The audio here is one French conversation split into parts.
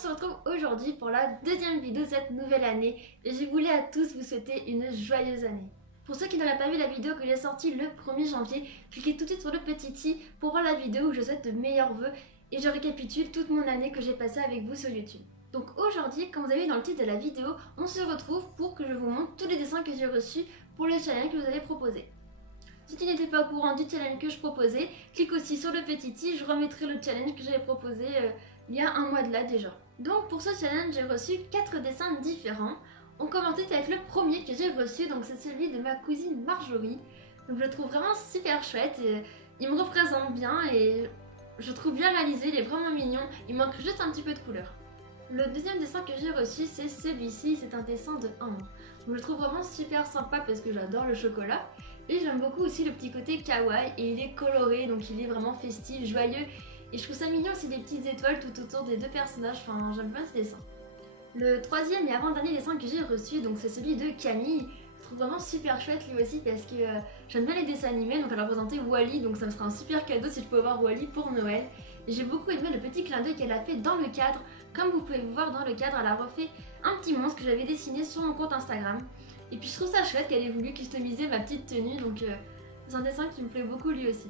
se retrouve aujourd'hui pour la deuxième vidéo de cette nouvelle année et je voulais à tous vous souhaiter une joyeuse année. Pour ceux qui n'auraient pas vu la vidéo que j'ai sortie le 1er janvier, cliquez tout de suite sur le petit i pour voir la vidéo où je souhaite de meilleurs vœux et je récapitule toute mon année que j'ai passée avec vous sur YouTube. Donc aujourd'hui, comme vous avez vu dans le titre de la vidéo, on se retrouve pour que je vous montre tous les dessins que j'ai reçus pour le challenge que vous avez proposé. Si tu n'étais pas au courant du challenge que je proposais, clique aussi sur le petit i, je remettrai le challenge que j'avais proposé il y a un mois de là déjà. Donc pour ce challenge, j'ai reçu 4 dessins différents. On commence avec le premier que j'ai reçu, donc c'est celui de ma cousine Marjorie. Donc je le trouve vraiment super chouette, et il me représente bien et je trouve bien réalisé, il est vraiment mignon, il manque juste un petit peu de couleur. Le deuxième dessin que j'ai reçu, c'est celui-ci, c'est un dessin de 1 an. Donc je le trouve vraiment super sympa parce que j'adore le chocolat. Et j'aime beaucoup aussi le petit côté kawaii et il est coloré, donc il est vraiment festif, joyeux. Et je trouve ça mignon aussi des petites étoiles tout autour des deux personnages, enfin j'aime bien ce dessin. Le troisième et avant-dernier dessin que j'ai reçu, donc c'est celui de Camille. Je trouve vraiment super chouette lui aussi parce que j'aime bien les dessins animés, donc elle a représenté Wall-E, donc ça me sera un super cadeau si je peux avoir Wall-E pour Noël. Et j'ai beaucoup aimé le petit clin d'œil qu'elle a fait dans le cadre. Comme vous pouvez voir dans le cadre, elle a refait un petit monstre que j'avais dessiné sur mon compte Instagram. Et puis je trouve ça chouette qu'elle ait voulu customiser ma petite tenue, donc c'est un dessin qui me plaît beaucoup lui aussi.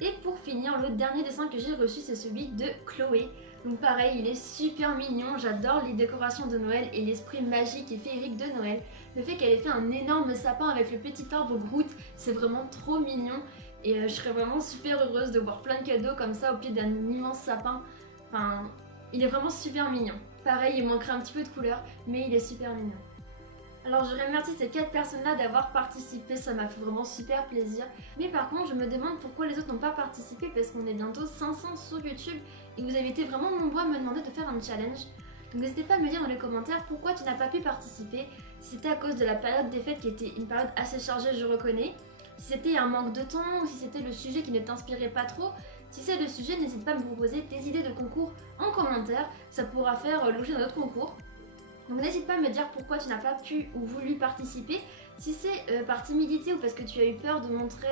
Et pour finir, le dernier dessin que j'ai reçu, c'est celui de Chloé. Donc pareil, il est super mignon, j'adore les décorations de Noël et l'esprit magique et féerique de Noël. Le fait qu'elle ait fait un énorme sapin avec le petit arbre Groot, c'est vraiment trop mignon. Et je serais vraiment super heureuse de voir plein de cadeaux comme ça au pied d'un immense sapin. Enfin, il est vraiment super mignon. Pareil, il manquerait un petit peu de couleur, mais il est super mignon. Alors je remercie ces 4 personnes-là d'avoir participé, ça m'a fait vraiment super plaisir. Mais par contre, je me demande pourquoi les autres n'ont pas participé parce qu'on est bientôt 500 sur YouTube et vous avez été vraiment nombreux à me demander de faire un challenge. Donc n'hésitez pas à me dire dans les commentaires pourquoi tu n'as pas pu participer. Si c'était à cause de la période des fêtes qui était une période assez chargée, je reconnais. Si c'était un manque de temps ou si c'était le sujet qui ne t'inspirait pas trop. Si c'est le sujet, n'hésite pas à me proposer tes idées de concours en commentaire, ça pourra faire l'objet d'un autre concours. Donc n'hésite pas à me dire pourquoi tu n'as pas pu ou voulu participer. Si c'est par timidité ou parce que tu as eu peur de montrer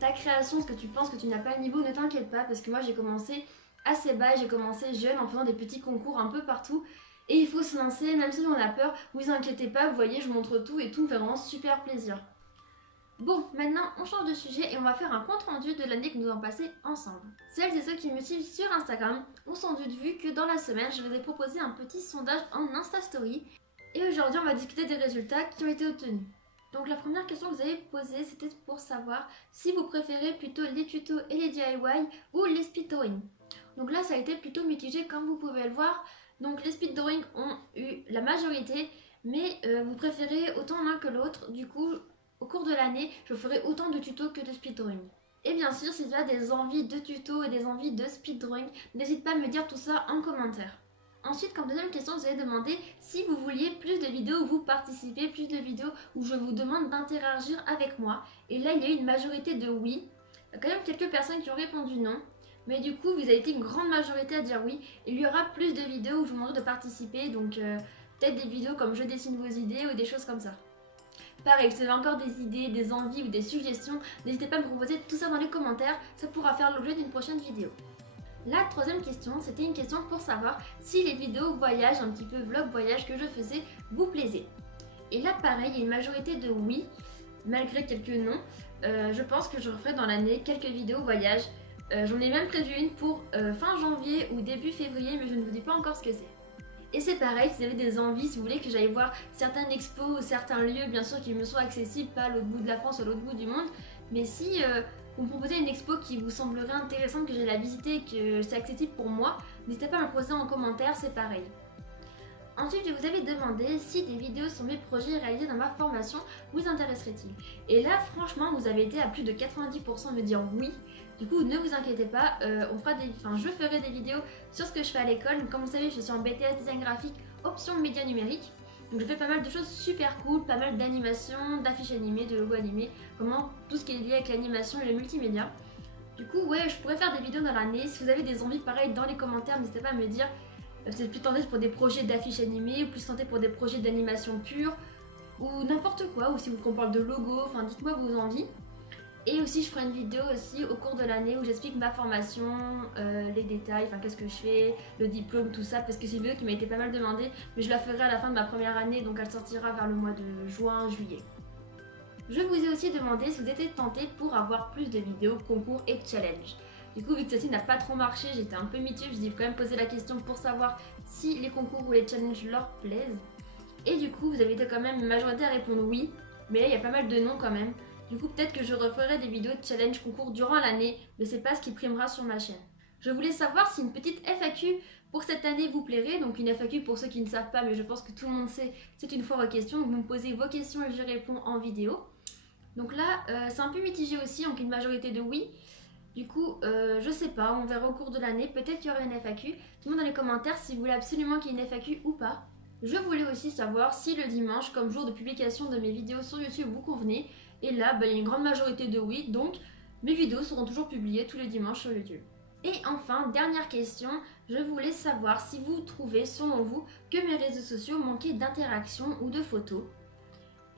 ta création, parce que tu penses que tu n'as pas le niveau, ne t'inquiète pas parce que moi j'ai commencé assez bas, j'ai commencé jeune en faisant des petits concours un peu partout. Et il faut se lancer, même si on a peur, vous inquiétez pas, vous voyez je montre tout et tout me fait vraiment super plaisir. Bon, maintenant on change de sujet et on va faire un compte rendu de l'année que nous avons passée ensemble. Celles et ceux qui me suivent sur Instagram ont sans doute vu que dans la semaine, je vous ai proposé un petit sondage en Insta Story. Et aujourd'hui, on va discuter des résultats qui ont été obtenus. Donc la première question que vous avez posée, c'était pour savoir si vous préférez plutôt les tutos et les DIY ou les speed drawing. Donc là, ça a été plutôt mitigé comme vous pouvez le voir. Donc les speed drawing ont eu la majorité, mais vous préférez autant l'un que l'autre. Du coup, au cours de l'année, je ferai autant de tutos que de speed drawing. Et bien sûr, si tu as des envies de tutos et des envies de speed drawing, n'hésite pas à me dire tout ça en commentaire. Ensuite, comme deuxième question, vous avez demandé si vous vouliez plus de vidéos où vous participez, plus de vidéos où je vous demande d'interagir avec moi. Et là, il y a eu une majorité de oui. Il y a quand même quelques personnes qui ont répondu non. Mais du coup, vous avez été une grande majorité à dire oui. Il y aura plus de vidéos où je vous demande de participer. Donc, peut-être des vidéos comme je dessine vos idées ou des choses comme ça. Pareil, si vous avez encore des idées, des envies ou des suggestions, n'hésitez pas à me proposer tout ça dans les commentaires, ça pourra faire l'objet d'une prochaine vidéo. La troisième question, c'était une question pour savoir si les vidéos voyage, un petit peu vlog voyage que je faisais, vous plaisaient. Et là pareil, il y a une majorité de oui, malgré quelques non. Je pense que je referai dans l'année quelques vidéos voyage. J'en ai même prévu une pour fin janvier ou début février, mais je ne vous dis pas encore ce que c'est. Et c'est pareil, si vous avez des envies, si vous voulez que j'aille voir certaines expos ou certains lieux, bien sûr, qui me sont accessibles, pas à l'autre bout de la France ou à l'autre bout du monde, mais si vous me proposez une expo qui vous semblerait intéressante, que j'ai la visiter, que c'est accessible pour moi, n'hésitez pas à me le poser en commentaire, c'est pareil. Ensuite, je vous avais demandé si des vidéos sur mes projets réalisés dans ma formation vous intéresseraient-ils. Et là, franchement, vous avez été à plus de 90% à me dire oui. Du coup, ne vous inquiétez pas, je ferai des vidéos sur ce que je fais à l'école. Comme vous savez, je suis en BTS Design Graphique, option médias numériques. Donc je fais pas mal de choses super cool, pas mal d'animations, d'affiches animées, de logos animés, vraiment tout ce qui est lié avec l'animation et le multimédia. Du coup, ouais, je pourrais faire des vidéos dans l'année. Si vous avez des envies pareilles dans les commentaires, n'hésitez pas à me dire. Vous êtes plus tenté pour des projets d'affiches animées, ou plus tenté pour des projets d'animation pure, ou n'importe quoi, ou si vous voulez qu'on parle de logo, enfin dites-moi vos envies. Et aussi je ferai une vidéo aussi au cours de l'année où j'explique ma formation, les détails, enfin qu'est-ce que je fais, le diplôme, tout ça, parce que c'est une vidéo qui m'a été pas mal demandée, mais je la ferai à la fin de ma première année, donc elle sortira vers le mois de juin, juillet. Je vous ai aussi demandé si vous étiez tenté pour avoir plus de vidéos, concours et challenge. Du coup, vu que celle-ci n'a pas trop marché, j'étais un peu mitigée, je me suis quand même posé la question pour savoir si les concours ou les challenges leur plaisent. Et du coup, vous avez été quand même une majorité à répondre oui, mais là il y a pas mal de non quand même. Du coup, peut-être que je referai des vidéos de challenge concours durant l'année, mais c'est pas ce qui primera sur ma chaîne. Je voulais savoir si une petite FAQ pour cette année vous plairait. Donc une FAQ pour ceux qui ne savent pas, mais je pense que tout le monde sait, c'est une foire aux questions. Donc vous me posez vos questions et j'y réponds en vidéo. Donc là, c'est un peu mitigé aussi, donc une majorité de oui. Du coup, je sais pas, on verra au cours de l'année, peut-être qu'il y aura une FAQ. Tout le monde dans les commentaires si vous voulez absolument qu'il y ait une FAQ ou pas. Je voulais aussi savoir si le dimanche, comme jour de publication de mes vidéos sur YouTube, vous convenait. Et là, il y a une grande majorité de oui, donc mes vidéos seront toujours publiées tous les dimanches sur YouTube. Et enfin, dernière question, je voulais savoir si vous trouvez, selon vous, que mes réseaux sociaux manquaient d'interaction ou de photos.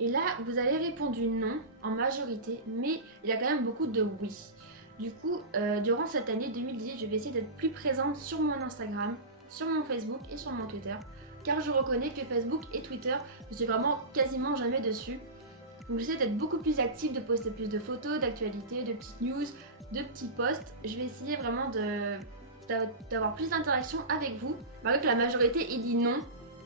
Et là, vous avez répondu non en majorité, mais il y a quand même beaucoup de oui. Du coup, durant cette année 2018, je vais essayer d'être plus présente sur mon Instagram, sur mon Facebook et sur mon Twitter. Car je reconnais que Facebook et Twitter, je suis vraiment quasiment jamais dessus. Donc j'essaie d'être beaucoup plus active, de poster plus de photos, d'actualités, de petites news, de petits posts. Je vais essayer vraiment d'avoir plus d'interaction avec vous. Malgré que la majorité il dit non,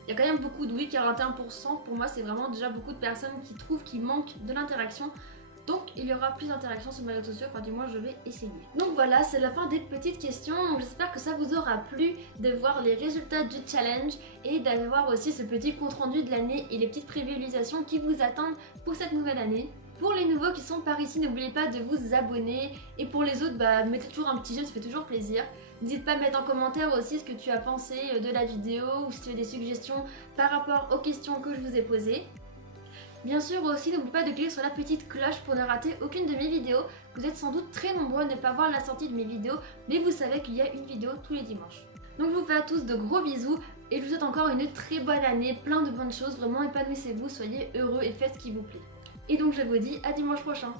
il y a quand même beaucoup de oui, 41%. Pour moi, c'est vraiment déjà beaucoup de personnes qui trouvent qu'il manque de l'interaction. Donc il y aura plus d'interaction sur mes réseaux sociaux, enfin du moins je vais essayer. Donc voilà, c'est la fin des petites questions. J'espère que ça vous aura plu de voir les résultats du challenge et d'avoir aussi ce petit compte rendu de l'année et les petites prévisualisations qui vous attendent pour cette nouvelle année. Pour les nouveaux qui sont par ici, n'oubliez pas de vous abonner. Et pour les autres, mettez toujours un petit j'aime, ça fait toujours plaisir. N'hésite pas à mettre en commentaire aussi ce que tu as pensé de la vidéo ou si tu as des suggestions par rapport aux questions que je vous ai posées. Bien sûr aussi, n'oubliez pas de cliquer sur la petite cloche pour ne rater aucune de mes vidéos. Vous êtes sans doute très nombreux à ne pas voir la sortie de mes vidéos, mais vous savez qu'il y a une vidéo tous les dimanches. Donc je vous fais à tous de gros bisous et je vous souhaite encore une très bonne année, plein de bonnes choses, vraiment épanouissez-vous, soyez heureux et faites ce qui vous plaît. Et donc je vous dis à dimanche prochain.